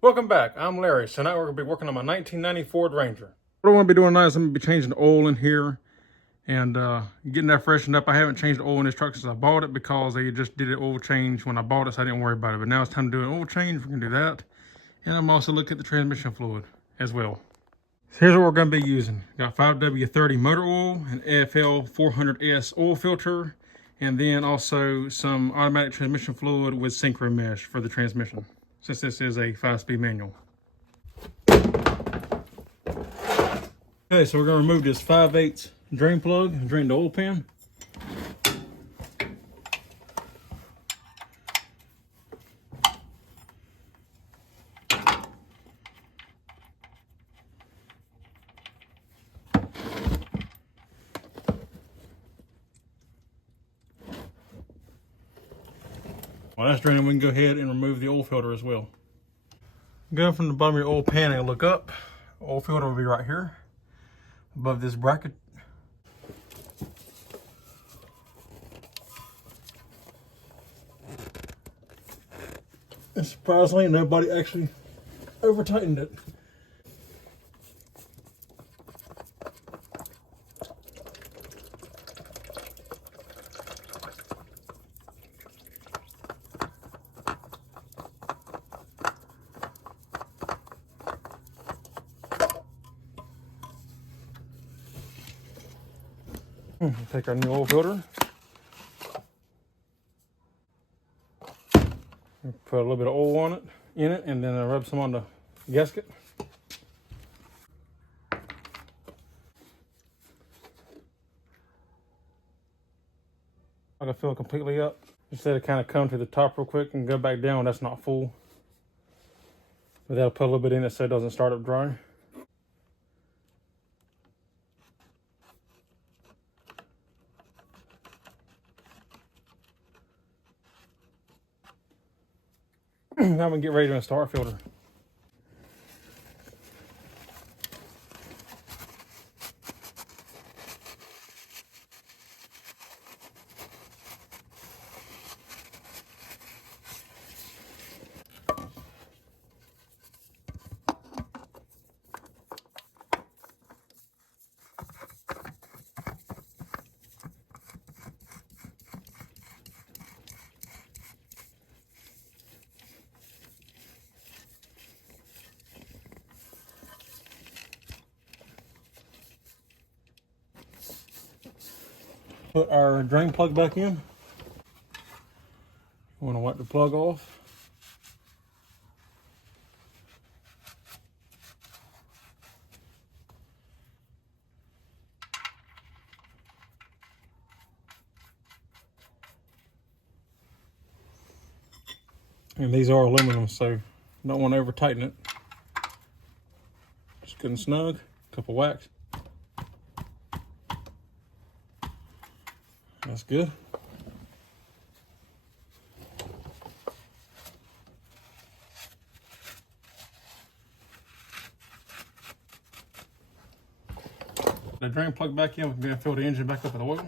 Welcome back. I'm Larry. So now we're going to be working on my 1990 Ford Ranger. What I want to be doing now is I'm going to be changing the oil in here and getting that freshened up. I haven't changed the oil in this truck since I bought it because they just did an oil change when I bought it, so I didn't worry about it. But now it's time to do an oil change. We're going to do that. And I'm also looking at the transmission fluid as well. So here's what we're going to be using. Got 5W30 motor oil, an AFL 400S oil filter, and then also some automatic transmission fluid with synchro mesh for the transmission, since this is a 5-speed manual. Okay, so we're going to remove this 5/8 drain plug and drain the oil pan. While that's draining, we can go ahead and remove the oil filter as well. Going from the bottom of your oil pan and look up, oil filter will be right here above this bracket. And surprisingly, nobody actually over tightened it. Take our new oil filter. Put a little bit of oil on it, and then rub some on the gasket. I can fill it completely up. Just let it kind of come to the top real quick and go back down. That's not full. But that'll put a little bit in it so it doesn't start up dry. Now we can get ready to install our filter. Put our drain plug back in. We want to wipe the plug off. And these are aluminum, so don't want to over tighten it. Just good and snug. Couple whacks. That's good. The drain plug back in, we're going to fill the engine back up with oil.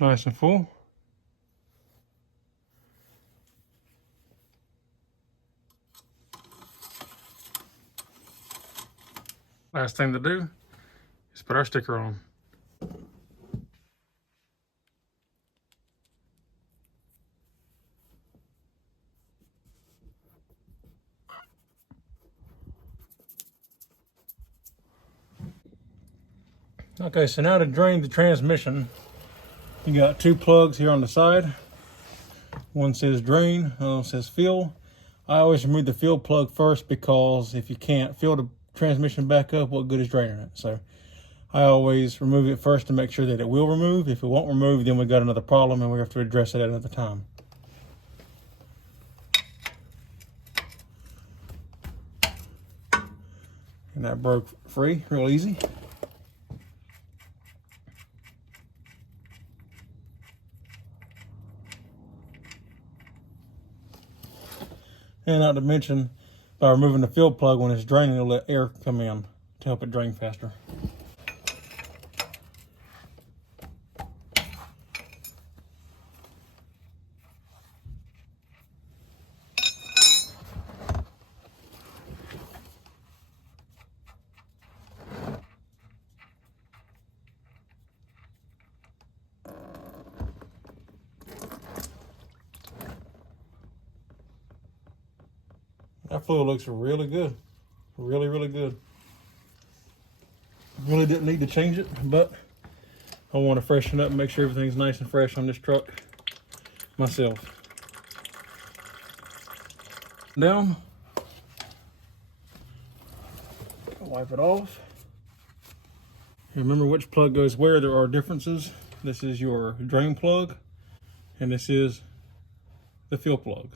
Nice and full. Last thing to do Let's put our sticker on. Okay, so now to drain the transmission, you got two plugs here on the side. One says drain, another one says fill. I always remove the fill plug first because if you can't fill the transmission back up, what good is draining it? So I always remove it first to make sure that it will remove. If it won't remove, then we got another problem and we have to address it at another time. And that broke free, real easy. And not to mention, by removing the fill plug when it's draining, it'll let air come in to help it drain faster. That fluid looks really good. Really, really good. Really didn't need to change it, but I want to freshen up and make sure everything's nice and fresh on this truck myself. Down. Wipe it off. Remember which plug goes where. There are differences. This is your drain plug, and this is the fill plug.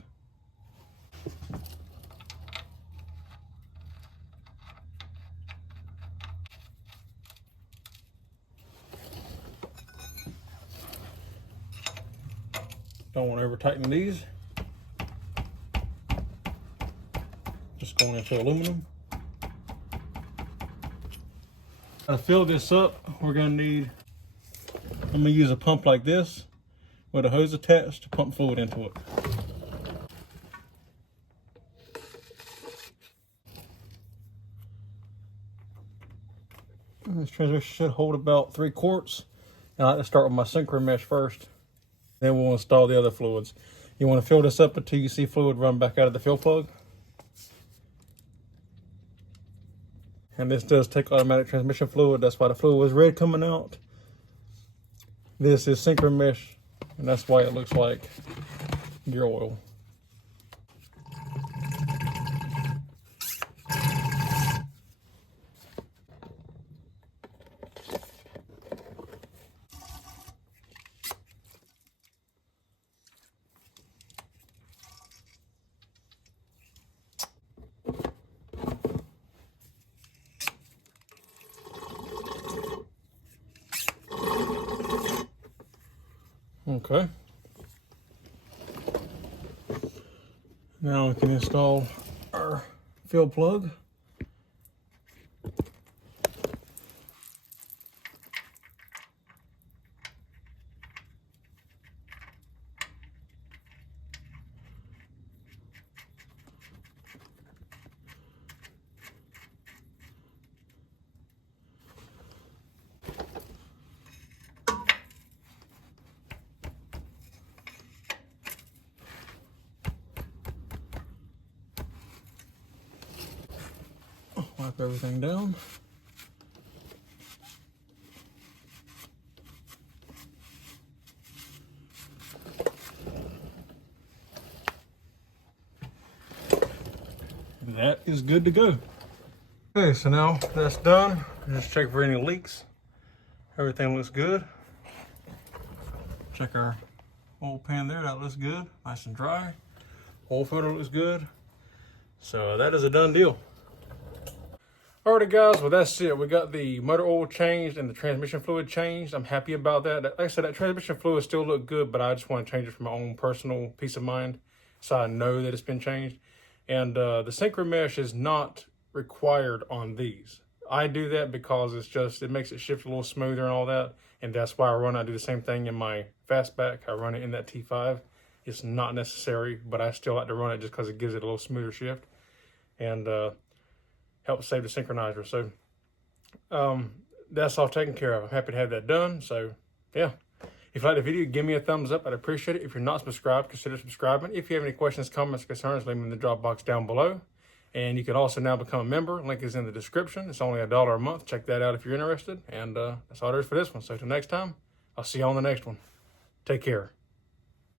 Don't want to over tighten these. Just going into aluminum. To fill this up, we're going to need, I'm going to use a pump like this with a hose attached to pump fluid into it. This transmission should hold about 3 quarts. And I like to start with my synchro mesh first. Then we'll install the other fluids. You want to fill this up until you see fluid run back out of the fill plug. And this does take automatic transmission fluid. That's why the fluid was red coming out. This is synchro mesh, and that's why it looks like gear oil. Okay. Now we can install our fill plug. Wipe everything down. That is good to go. Okay, so now that's done. Just check for any leaks. Everything looks good. Check our oil pan there, that looks good, nice and dry. Oil filter looks good. So that is a done deal. Alrighty guys, well that's it. We got the motor oil changed and the transmission fluid changed. I'm happy about that. Like I said, that transmission fluid still look good, but I just want to change it for my own personal peace of mind, so I know that it's been changed. And the synchro mesh is not required on these. I do that because it makes it shift a little smoother and all that. And that's why I do the same thing in my fastback. I run it in that T5. It's not necessary, but I still like to run it just because it gives it a little smoother shift and helps save the synchronizer. So that's all taken care of. I'm happy to have that done. So yeah, if you like the video, give me a thumbs up. I'd appreciate it. If you're not subscribed, consider subscribing. If you have any questions, comments, concerns, leave them in the drop box down below. And you can also now become a member. Link is in the description. It's only $1 a month. Check that out if you're interested. And that's all there is for this one. So till next time, I'll see you on the next one. Take care.